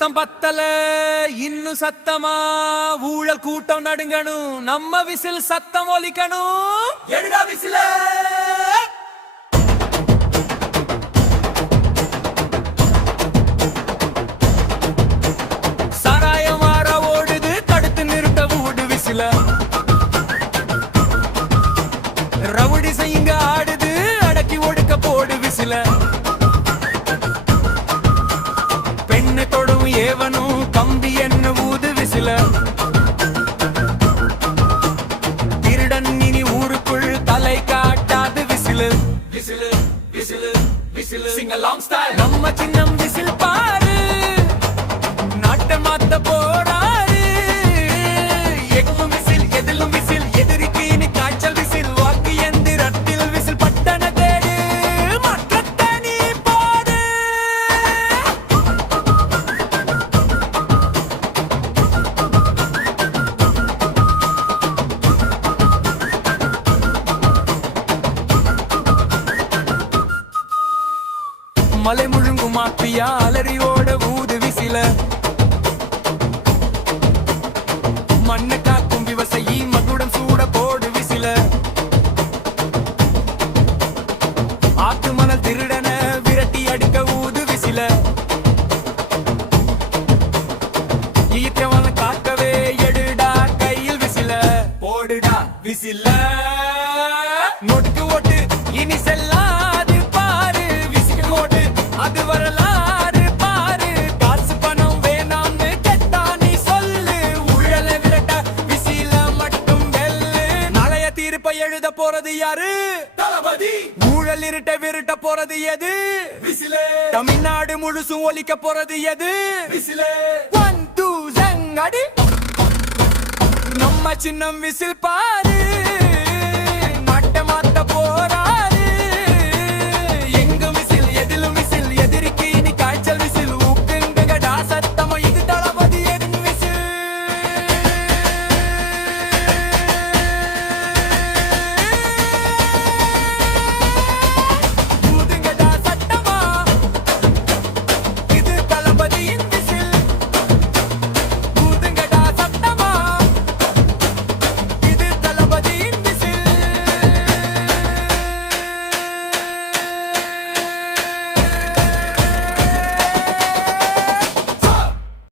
சத்தம் பத்தல இன்னும் சத்தமா ஊழல் கூட்டம் நடுங்கணும் நம்ம விசில் சத்தம் ஒலிக்கணும் எடுடா விசில சாராயம் மாற ஓடுது தடுத்து நிறுத்த ஊடு விசில ரவுடி செய்யுங்க ஆடுது அடக்கி ஒடுக்க போடு விசில பெண்ணு தொடும் ஏவனும் கம்பி என்ன ஊது விசில திருடன் இனி ஊருக்குள் தலை காட்டாது whistle whistle whistle whistle Singh along style நம்ம சின்னம் விசில் பாரு நாட்டை மாத்த போறாரு எங்கும் விசில் எதிலும் விசில் எதிரிக்கு இனி காய்ச்சல் விசில் வாக்கு எந்திரத்தில் விசில் பட்டன தேடு மாற்றத்தை நீ போடு மலை முழுங்கும் மாப்பியா அலறியோட ஊது விசில மண்ணு காக்கும் விவசாயி மகுடம் சூட போடு விசில ஆத்து மணல் திருடன விரட்டி அடிக்க ஊது விசில ஈற்றவன காக்கவே எடுடா கையில் விசில போடுடா விசில நொடுக்கு ஓட்டு இனி செல்லாது பாரு விசில் ஓட்டு அது வரலாறு பாரு காசு பணம் வேணாம்னு கெட்டா நீ சொல்லு ஊழலை விரட்ட விசில மட்டும் வெல்லு நாளைய தீர்ப்பை எழுத போறது யாரு தளபதி ஊழல் இருட்ட விரட்ட போறது எது விசிலே தமிழ்நாடு முழுசும் ஒலிக்க போறது எது விசிலே 1 2 அடி நம்ம சின்னம் விசில் பாரு